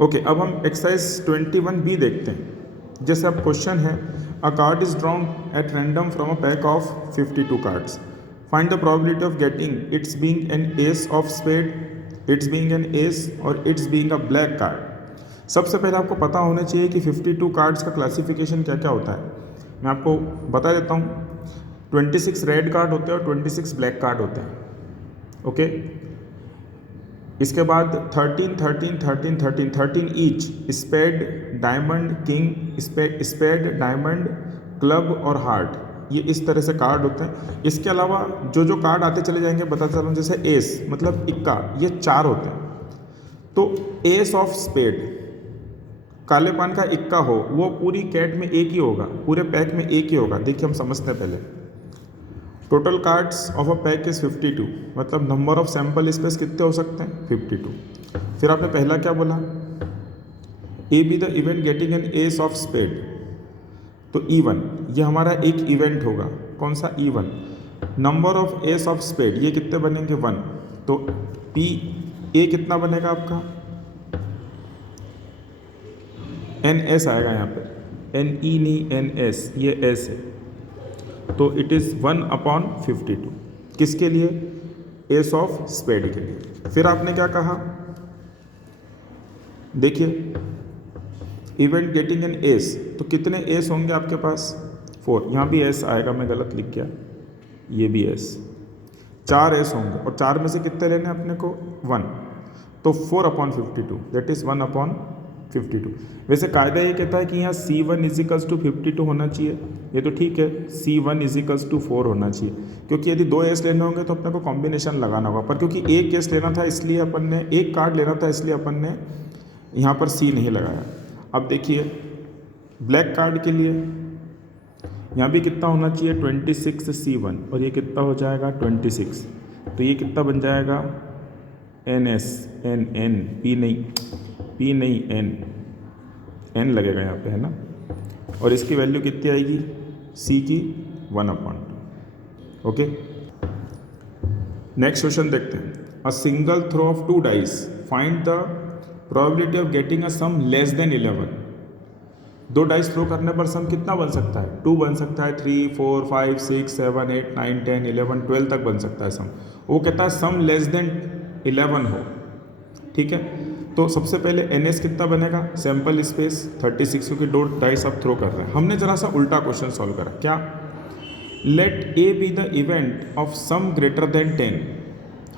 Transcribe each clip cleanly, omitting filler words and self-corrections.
Okay, अब हम exercise 21B देखते हैं। जैसे अब क्वेश्चन है, a card is drawn at random from a pack of 52 cards, find the probability of getting its being an ace of spade, its being an ace और its being a black card. सबसे पहले आपको पता होना चाहिए कि 52 cards का classification क्या क्या होता है। मैं आपको बता देता हूँ। 26 रेड कार्ड होते हैं और 26 ब्लैक कार्ड होते हैं। ओके, इसके बाद 13 13 13 13 13 each spade, diamond, king, spade, diamond, club और हार्ट, ये इस तरह से कार्ड होते हैं। इसके अलावा जो जो कार्ड आते चले जाएंगे बताते चल रहा हूँ, जैसे एस मतलब इक्का, ये 4 होते हैं। तो एस ऑफ स्पेड, काले पान का इक्का हो, वो पूरी कैट में एक ही होगा, पूरे पैक में एक ही होगा। देखिए हम समझते हैं पहले। Total cards of a pack is 52, मतलब नंबर ऑफ सैंपल स्पेस कितने हो सकते हैं 52। फिर आपने पहला क्या बोला, A be the event getting an ace of spade, तो E1 ये हमारा एक इवेंट होगा। कौन सा E1? Number of ace of spade, ये कितने बनेंगे 1, तो पी ए कितना बनेगा आपका एन एस आएगा यहाँ पर, एन ई नहीं एन एस, ये एस है, तो इट इज़ 1/52 किसके लिए, एस ऑफ स्पेड के लिए। फिर आपने क्या कहा, देखिए इवेंट गेटिंग एन एस, तो कितने एस होंगे आपके पास 4, यहाँ भी एस आएगा, मैं गलत लिख गया, ये भी एस, 4 एस होंगे और 4 में से कितने लेने अपने को 1, तो 4/52 दैट इज़ 1/52। वैसे कायदा ये कहता है कि यहाँ C1 = 52 होना चाहिए, ये तो ठीक है, C1 = 4 होना चाहिए, क्योंकि यदि 2 एस लेने होंगे तो अपने को कॉम्बिनेशन लगाना होगा, पर क्योंकि एक एस लेना था इसलिए अपन ने, एक कार्ड लेना था इसलिए अपन ने यहाँ पर C नहीं लगाया। अब देखिए ब्लैक कार्ड के लिए यहाँ भी कितना होना चाहिए 26 C1 और ये कितना हो जाएगा 26, तो ये कितना बन जाएगा NS, NN, P नहीं N लगेगा यहाँ पे, है ना। और इसकी वैल्यू कितनी आएगी C की 1/2। ओके, नेक्स्ट क्वेश्चन देखते हैं। A single throw of 2 dice, find the probability of getting a sum less than 11। 2 dice throw करने पर सम कितना बन सकता है, 2 बन सकता है, 3 4 5 6 7 8 9 10 11 12 तक बन सकता है सम। वो कहता है सम लेस देन 11 हो, ठीक है। तो सबसे पहले NS कितना बनेगा, सैम्पल स्पेस 36, क्योंकि 2 डाइस आप थ्रो कर रहे हैं। हमने जरा सा उल्टा क्वेश्चन सॉल्व करा, क्या, let A be the event of sum greater than 10।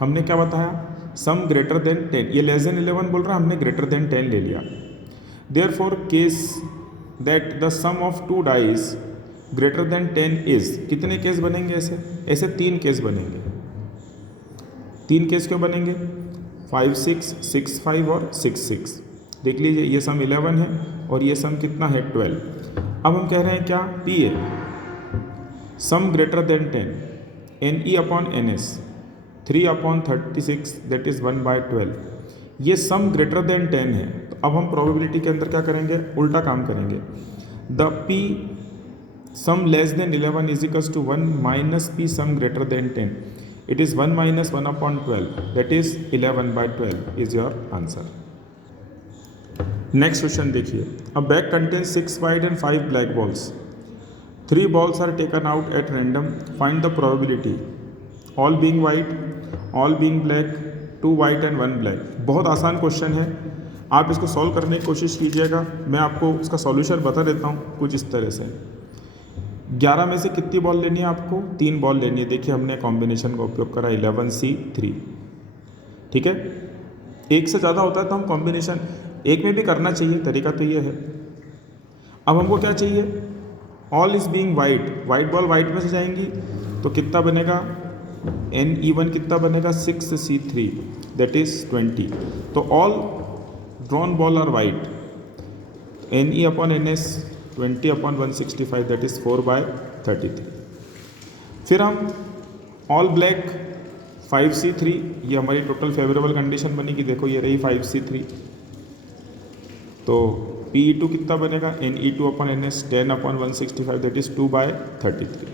हमने क्या बताया, सम ग्रेटर देन 10, ये लेस देन 11 बोल रहा है, हमने ग्रेटर देन 10 ले लिया। Therefore case that the sum of 2 dice greater than 10 is, कितने केस बनेंगे ऐसे, ऐसे 3 केस बनेंगे। 3 केस क्यों बनेंगे, 5 6 6 5 और 6 6। देख लीजिए ये सम 11 है और ये सम कितना है 12। अब हम कह रहे हैं क्या, P A some greater than 10, NE/NS 3/36 that is 1/12। ये सम ग्रेटर देन 10 है, तो अब हम प्रोबेबिलिटी के अंदर क्या करेंगे, उल्टा काम करेंगे। The P sum less than 11 = 1 minus P sum greater than 10, it is 1 minus 1/12 that is 11/12 is your answer। Next question देखिए। A bag contains 6 white and 5 black balls, 3 balls are taken out at random, find the probability, all being white, all being black, 2 white and 1 black। बहुत आसान question है, आप इसको solve करने की कोशिश कीजिएगा। मैं आपको इसका सॉल्यूशन बता देता हूँ कुछ इस तरह से। 11 में से कितनी बॉल लेनी है आपको, 3 बॉल लेनी है। देखिए हमने कॉम्बिनेशन का उपयोग करा 11C3, ठीक है। एक से ज़्यादा होता है तो हम कॉम्बिनेशन एक में भी करना चाहिए, तरीका तो ये है। अब हमको क्या चाहिए, all is being white, white ball white में से जाएंगी तो कितना बनेगा, NE1 कितना बनेगा 6C3 दैट इज़ 20। तो all drawn ball are white, NE/NS 20/165 that is 4/33। फिर हम ऑल ब्लैक 5C3, ये हमारी टोटल फेवरेबल कंडीशन बनेगी। देखो ये रही 5C3, तो PE2 कितना बनेगा, NE2/NS 10/165 दैट इज़ 2/33।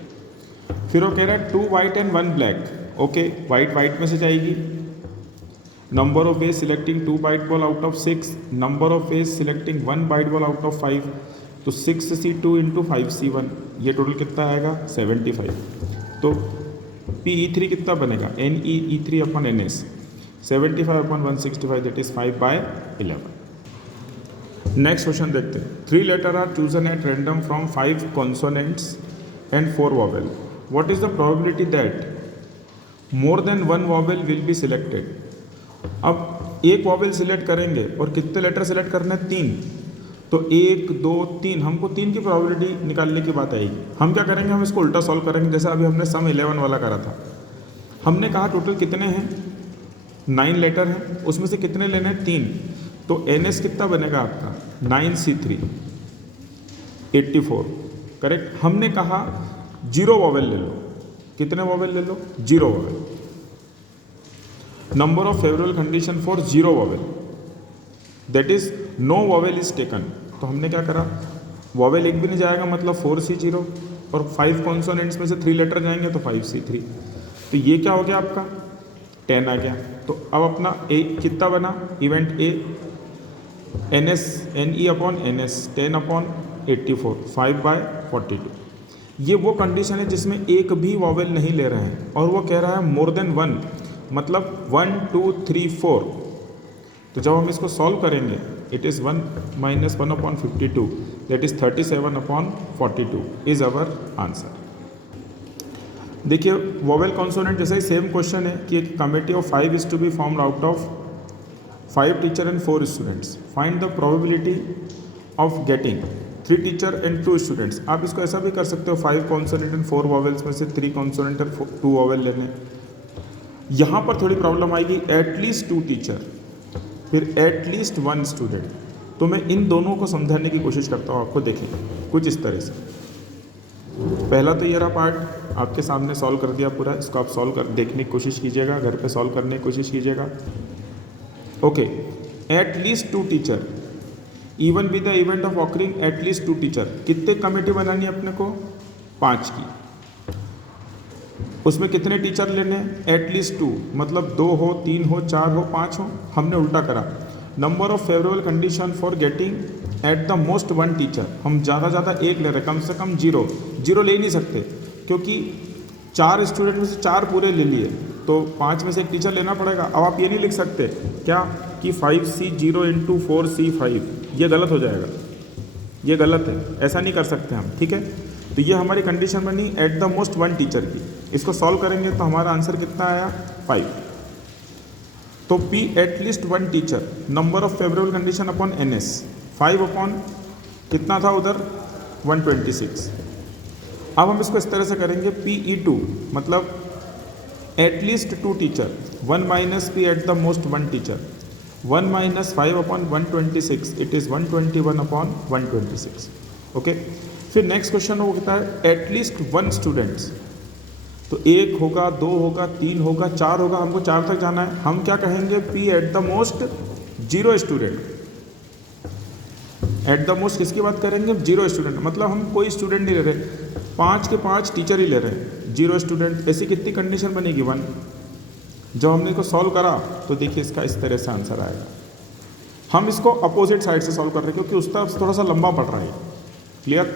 फिर वो कह रहा है 2 white and 1 black, okay white white में से जाएगी, number of ways selecting 2 white ball out of 6, number of ways selecting 1 white ball out of 5, तो 6C2 इंटू 5C1, ये टोटल कितना आएगा 75। तो PE3 कितना बनेगा NE3 upon NS 75 upon 165 that is 5/11। Next question देखते हैं। 3 letter are chosen at random from 5 consonants and 4 vowel, what is the probability that more than 1 vowel will be selected. अब एक वॉवेल सिलेक्ट करेंगे और कितने letter select करने हैं 3, तो 1 2 3, हमको 3 की प्रोबेबिलिटी निकालने की बात आएगी। हम क्या करेंगे, हम इसको उल्टा सॉल्व करेंगे, जैसे अभी हमने सम 11 वाला करा था। हमने कहा टोटल कितने हैं 9 लेटर हैं, उसमें से कितने लेने हैं 3, तो NS कितना बनेगा आपका 9C3 84, करेक्ट। हमने कहा 0 वॉवेल ले लो, कितने वॉवेल ले लो 0 vowel. Number of favourable condition for 0 vowel that is no vowel is taken, तो हमने क्या करा वॉवेल एक भी नहीं जाएगा मतलब 4C0 और 5 कॉन्सोनेंट्स में से 3 लेटर जाएंगे तो 5C3, तो ये क्या हो गया आपका 10 आ गया। तो अब अपना ए कितना बना event A NS NE upon NS 10/84 5/42। ये वो कंडीशन है जिसमें एक भी वॉवेल नहीं ले रहे हैं और वो कह रहा है मोर देन 1, मतलब 1 2 3 4। तो जब हम इसको सॉल्व करेंगे it is 1 - 1/52 that is 37/42 is our answer. देखिए वॉवेल कॉन्सोनेंट जैसे ही सेम क्वेश्चन है कि एक committee of 5 is to be formed out of 5 teacher and 4 students, find the probability of getting 3 teacher and 2 students. आप इसको ऐसा भी कर सकते हो 5 कॉन्सोनेंट एंड 4 वॉवेल्स में से 3 कॉन्सोनेंट और 2 वॉवेल लेने। यहाँ पर थोड़ी प्रॉब्लम आएगी एटलीस्ट 2 टीचर फिर एटलीस्ट 1 स्टूडेंट, तो मैं इन दोनों को समझाने की कोशिश करता हूँ आपको। देखें कुछ इस तरह से, पहला तो ये रहा पार्ट आपके सामने सॉल्व कर दिया पूरा, इसको आप सॉल्व कर देखने की कोशिश कीजिएगा, घर पे सॉल्व करने की कोशिश कीजिएगा। Okay, at least 2 teacher even with the event of occurring at least 2 teacher, कितने कमेटी बनानी है अपने को 5 की, उसमें कितने टीचर लेने हैं एटलीस्ट 2, मतलब 2 हो 3 हो 4 हो 5 हो। हमने उल्टा करा, number of favourable condition for getting at the most 1 teacher, हम ज़्यादा 1 ले रहे, कम से कम 0 ले नहीं सकते क्योंकि 4 स्टूडेंट में से 4 पूरे ले लिए तो 5 में से 1 टीचर लेना पड़ेगा। अब आप ये नहीं लिख सकते क्या कि 5C0 इंटू 4C5, ये गलत हो जाएगा, ये गलत है, ऐसा नहीं कर सकते हम, ठीक है। तो ये हमारी कंडीशन बनी एट द मोस्ट 1 टीचर की। इसको सॉल्व करेंगे तो हमारा आंसर कितना आया 5। तो P at least 1 teacher, number of favourable condition upon NS 5 upon कितना था उधर 126। अब हम इसको इस तरह से करेंगे PE2 मतलब at least 2 teacher 1 minus P at the most 1 teacher 1 - 5 upon 126 it is 121 upon 126। Okay, फिर नेक्स्ट क्वेश्चन वो कहता है एटलीस्ट 1 स्टूडेंट्स, तो 1 होगा 2 होगा 3 होगा 4 होगा, हमको 4 तक जाना है। हम क्या कहेंगे P at the most 0 student, at the most किसकी बात करेंगे 0 स्टूडेंट, मतलब हम कोई स्टूडेंट नहीं ले रहे, 5 के 5 टीचर ही ले रहे हैं, 0 स्टूडेंट। ऐसी कितनी कंडीशन बनेगी 1। जब हमने इसको सॉल्व करा तो देखिए इसका इस तरह से आंसर आएगा। हम इसको अपोजिट साइड से सॉल्व कर रहे हैं क्योंकि उस तरफ थोड़ा सा लंबा पड़ रहा है। क्लियर।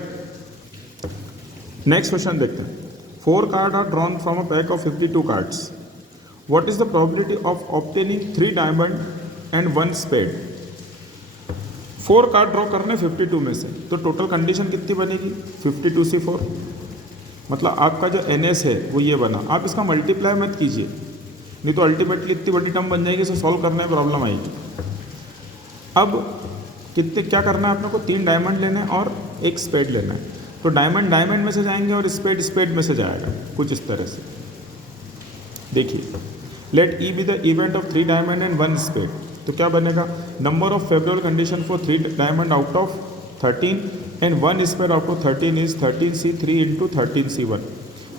नेक्स्ट क्वेश्चन देखते हैं। 4 card are drawn from a pack of 52 cards, what is the probability of obtaining 3 diamond and 1 spade. 4 card draw करने 52 में से, तो टोटल कंडीशन कितनी बनेगी 52C4, मतलब आपका जो NS है वो ये बना। आप इसका मल्टीप्लाई मत कीजिए, नहीं तो अल्टीमेटली इतनी बड़ी टर्म बन जाएगी, इसे सॉल्व करने में प्रॉब्लम आएगी। अब कितने क्या करना है अपने को 3 डायमंड लेने हैं और 1 स्पेड लेना है, तो डायमंड में से जाएंगे और स्पेड में से जाएगा, कुछ इस तरह से। देखिए let E be the event of 3 diamond and 1 spade, तो क्या बनेगा number of favourable condition for 3 diamond out of 13 and 1 spade out of 13 is 13C3 into 13C1।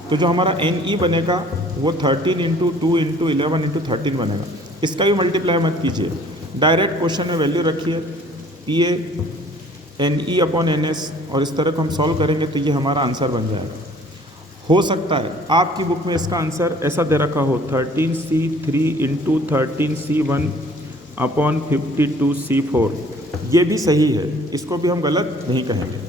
तो जो हमारा NE बनेगा वो 13 इंटू 2 इंटू 11 इंटू 13 बनेगा। इसका भी मल्टीप्लाई मत कीजिए, डायरेक्ट क्वेश्चन में वैल्यू रखिए PA NE अपॉन NS और इस तरह को हम सॉल्व करेंगे तो ये हमारा आंसर बन जाएगा। हो सकता है आपकी बुक में इसका आंसर ऐसा दे रखा हो 13C3 into 13C1 upon 52C4, ये भी सही है, इसको भी हम गलत नहीं कहेंगे।